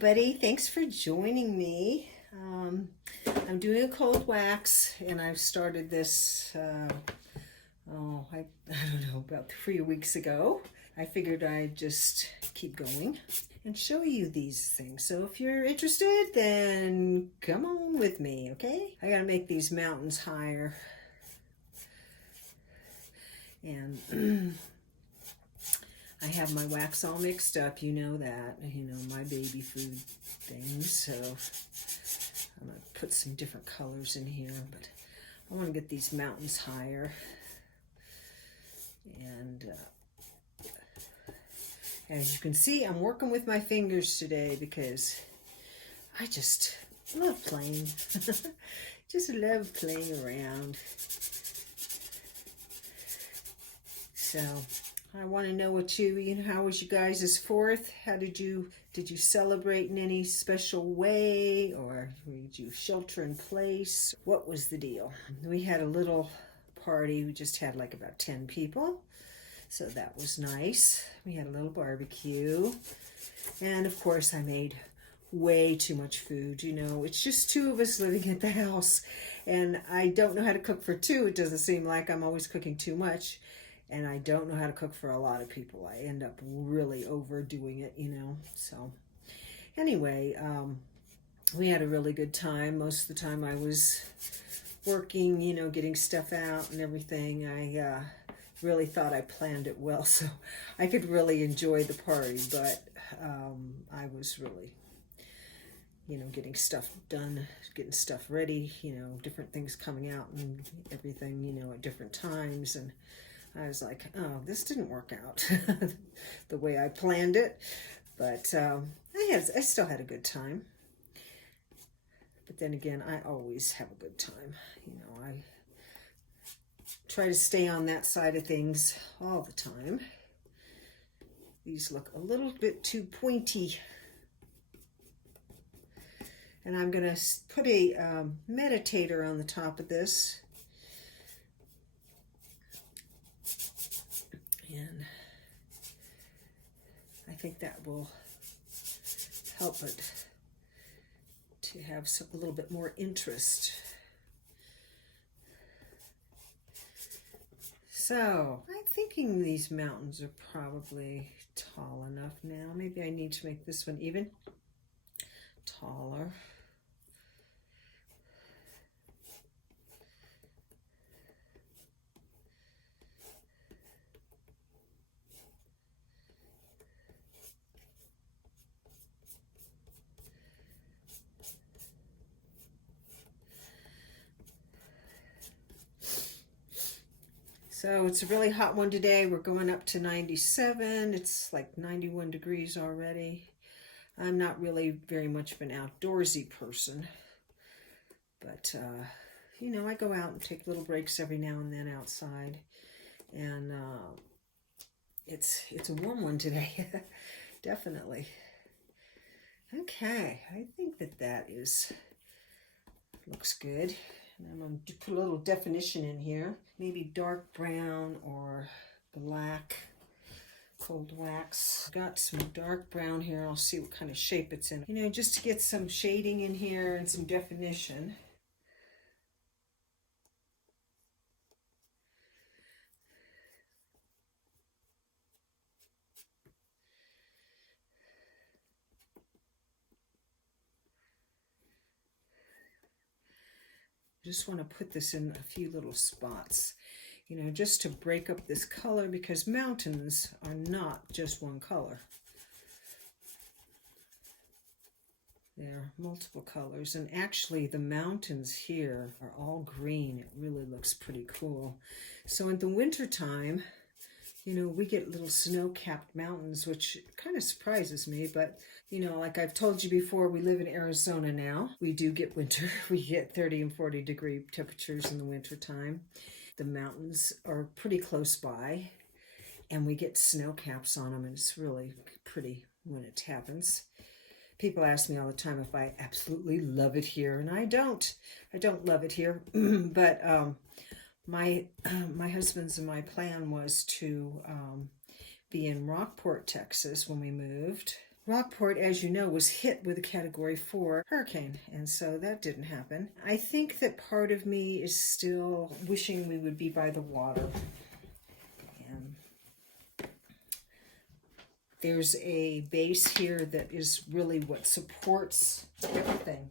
everybody. Thanks for joining me. I'm doing a cold wax and I've started this, I don't know, about 3 weeks ago. I figured I'd just keep going and show you these things. So if you're interested, then come on with me, okay? I gotta make these mountains higher. And I have my wax all mixed up, you know that, my baby food things. So I'm going to put some different colors in here, but I want to get these mountains higher. And as you can see, I'm working with my fingers today because I just love playing. Just love playing around. So I want to know what how was you guys' 4th? How did you celebrate in any special way, or did you shelter in place? What was the deal? We had a little party. We just had like about 10 people. So that was nice. We had a little barbecue. And of course I made way too much food. It's just 2 of us living at the house. And I don't know how to cook for 2. It doesn't seem like I'm always cooking too much. And I don't know how to cook for a lot of people. I end up really overdoing it, So anyway, we had a really good time. Most of the time I was working, getting stuff out and everything. I really thought I planned it well, so I could really enjoy the party. But I was really, getting stuff done, getting stuff ready, different things coming out and everything, at different times. And I was like, oh, this didn't work out the way I planned it. But I still had a good time. But then again, I always have a good time. I try to stay on that side of things all the time. These look a little bit too pointy. And I'm going to put a meditator on the top of this. And I think that will help it to have a little bit more interest. So I'm thinking these mountains are probably tall enough now. Maybe I need to make this one even taller. So it's a really hot one today. We're going up to 97. It's like 91 degrees already. I'm not really very much of an outdoorsy person. But, I go out and take little breaks every now and then outside. And it's a warm one today. Definitely. Okay, I think that looks good. And I'm going to put a little definition in here. Maybe dark brown or black cold wax. Got some dark brown here. I'll see what kind of shape it's in. Just to get some shading in here and some definition. Just want to put this in a few little spots, just to break up this color, because mountains are not just one color. There are multiple colors, and actually the mountains here are all green. It really looks pretty cool. So in the winter time, we get little snow-capped mountains, which kind of surprises me. But, like I've told you before, we live in Arizona now. We do get winter. We get 30 and 40 degree temperatures in the winter time. The mountains are pretty close by, and we get snow caps on them, and it's really pretty when it happens. People ask me all the time if I absolutely love it here, and I don't. I don't love it here, but my husband's and my plan was to be in Rockport, Texas when we moved. Rockport, as you know, was hit with a Category 4 hurricane, and so that didn't happen. I think that part of me is still wishing we would be by the water. And there's a base here that is really what supports everything.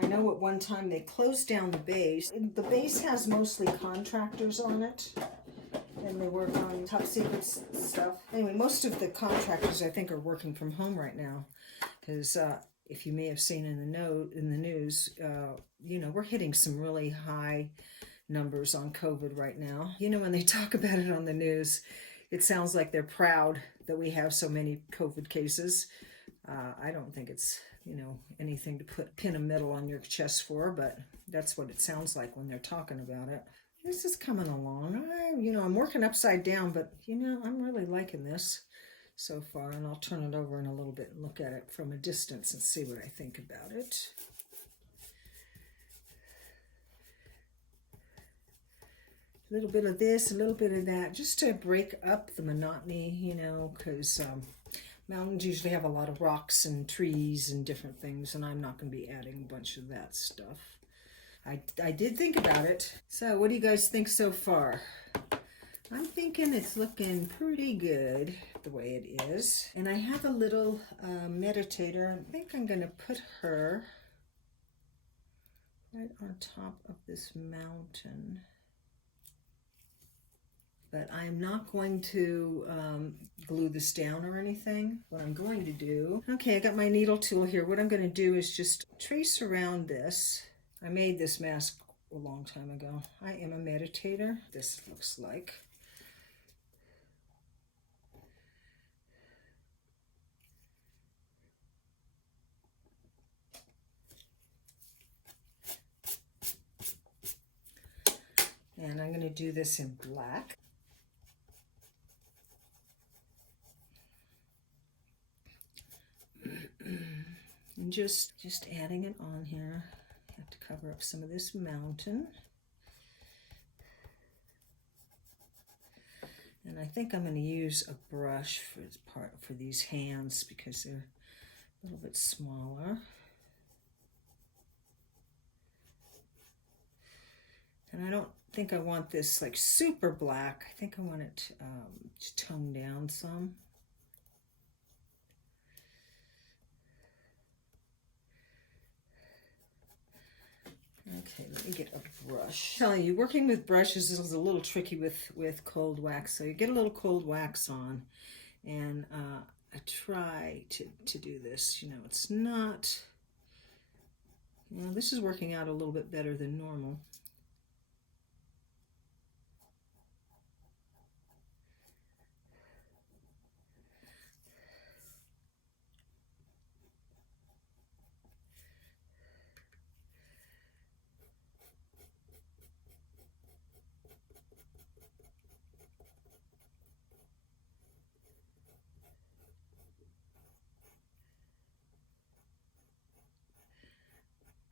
I know at one time they closed down the base. The base has mostly contractors on it, and they work on top secret stuff. Anyway, most of the contractors, I think, are working from home right now, because if you may have seen in the news, you know, we're hitting some really high numbers on COVID right now. You know, when they talk about it on the news, it sounds like they're proud that we have so many COVID cases. I don't think it's, you know, anything to pin a medal on your chest for, but that's what it sounds like when they're talking about it. This is coming along. I'm working upside down, but, you know, I'm really liking this so far, and I'll turn it over in a little bit and look at it from a distance and see what I think about it. A little bit of this, a little bit of that, just to break up the monotony, you know, because mountains usually have a lot of rocks and trees and different things, and I'm not going to be adding a bunch of that stuff. I did think about it. So what do you guys think so far? I'm thinking it's looking pretty good the way it is. And I have a little meditator. I think I'm going to put her right on top of this mountain. But I'm not going to glue this down or anything. What I'm going to do, okay, I got my needle tool here. What I'm going to do is just trace around this. I made this mask a long time ago. I am a meditator. This looks like. And I'm going to do this in black. And just adding it on here. I have to cover up some of this mountain. And I think I'm going to use a brush for these hands because they're a little bit smaller. And I don't think I want this like super black. I think I want it to tone down some. Okay, let me get a brush. I'm telling you, working with brushes is a little tricky with cold wax. So you get a little cold wax on, and I try to do this. You know, it's not, you know, this is working out a little bit better than normal.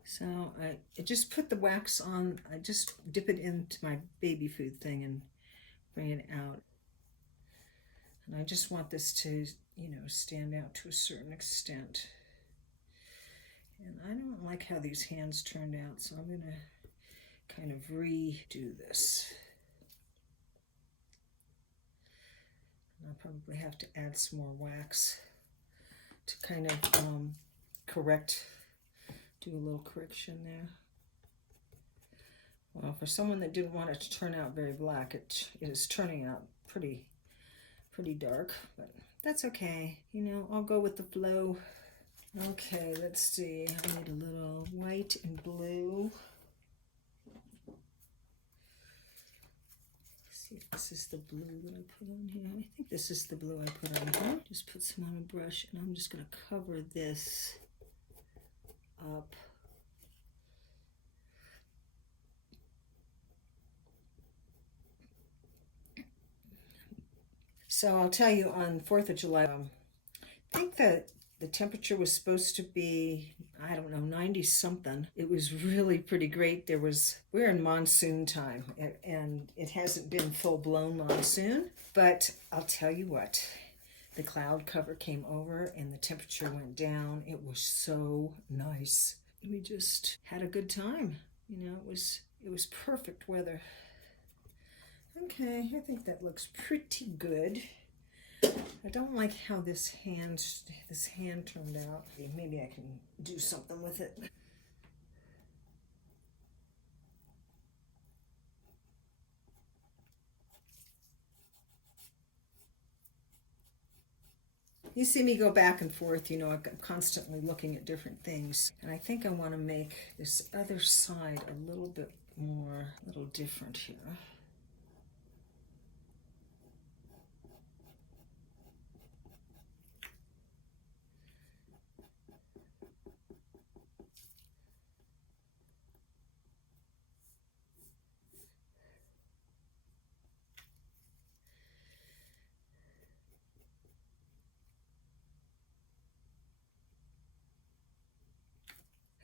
So I just put the wax on, I just dip it into my baby food thing and bring it out. And I just want this to, you know, stand out to a certain extent. And I don't like how these hands turned out, so I'm going to kind of redo this. And I'll probably have to add some more wax to kind of do a little correction there. Well, for someone that didn't want it to turn out very black, it is turning out pretty dark, but that's okay. You know, I'll go with the flow. Okay, let's see. I need a little white and blue. Let's see if this is the blue that I put on here. I think this is the blue I put on here. Just put some on a brush, and I'm just going to cover this up. So I'll tell you, on 4th of July, I think that the temperature was supposed to be, I don't know, 90 something. It was really pretty great. We're in monsoon time, and it hasn't been full blown monsoon, but I'll tell you what, the cloud cover came over and the temperature went down. It was so nice. We just had a good time. You know, it was perfect weather. Okay, I think that looks pretty good. I don't like how this hand turned out. Maybe I can do something with it. You see me go back and forth, you know, I'm constantly looking at different things. And I think I want to make this other side a little bit more, a little different here.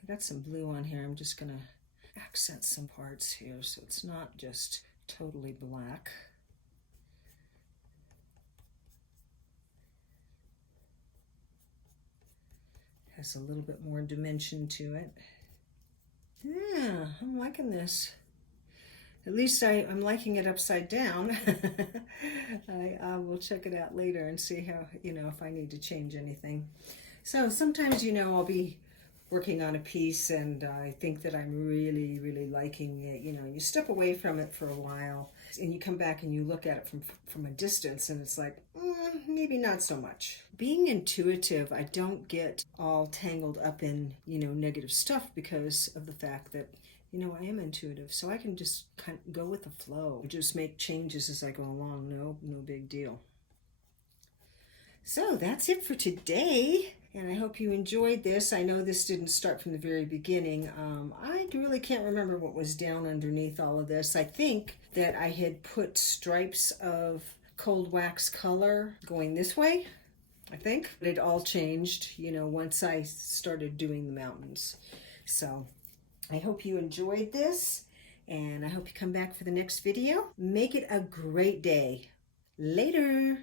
I got some blue on here. I'm just gonna accent some parts here so it's not just totally black. Has a little bit more dimension to it. Yeah, I'm liking this. At least I'm liking it upside down. I will check it out later and see how, you know, if I need to change anything. So sometimes, you know, I'll be working on a piece and I think that I'm really, really liking it. You know, you step away from it for a while and you come back and you look at it from a distance and it's like, maybe not so much. Being intuitive, I don't get all tangled up in, you know, negative stuff because of the fact that, you know, I am intuitive, so I can just kind of go with the flow. Just make changes as I go along. No big deal. So that's it for today. And I hope you enjoyed this. I know this didn't start from the very beginning. I really can't remember what was down underneath all of this. I think that I had put stripes of cold wax color going this way, I think. It all changed, you know, once I started doing the mountains. So I hope you enjoyed this, and I hope you come back for the next video. Make it a great day. Later.